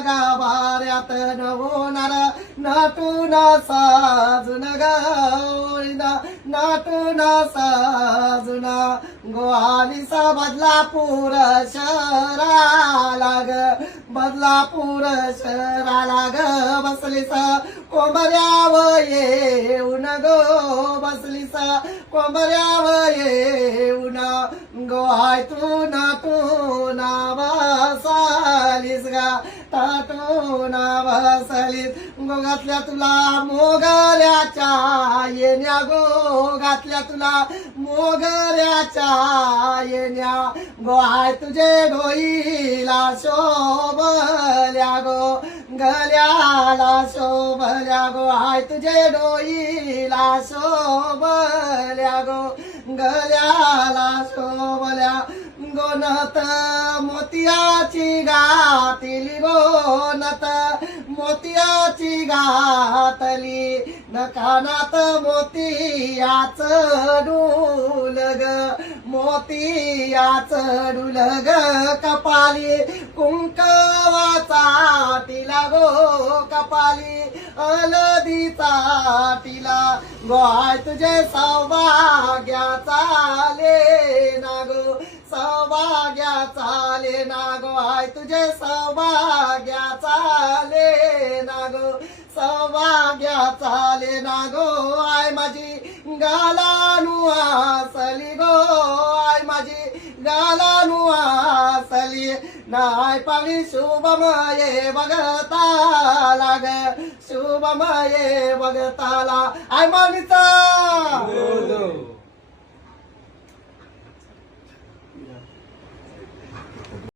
गाभाऱ्यात नवोनार नाटून साजून गवळीना नाटून साजून गोहालीचा बदलापूर शहराला ग बदलापूर शहराला ग बसलीस कोंबऱ्याव येऊन गो बसलीस कोंबऱ्याव येऊन गोहाय तू नाटून बसलीस गा ताटून बसलीस गो घातल्या तुला मोगऱ्याच्या येण्या गो घातल्या तुला मोगऱ्याच्या येण्या गो हाय तुझे डोईला शोभल्या गो गल्याला शोभल्या गो हाय तुझे डोईला शोभल्या गो गल्याला शोभल्या गोनत मोतियाची गातली गोनत मोतियाची गातली नकानात मोतियाच डुल ग मोतियाच डुल ग कपाली कुंकवाचा तिला गो कपाली हळदीचा तिला गोहाय तुझे सौभाग्याचा लेना गो सौभाग्याचा लेना गो हाय तुझे सौभाग्याचा लेना गो सौभाग्याचा लेना गो आय माझी गालानु आसली गो आय माझी गालानु आसली नाय पाळी शुभमये बघताला ग शुभमये बघताला आय मानिता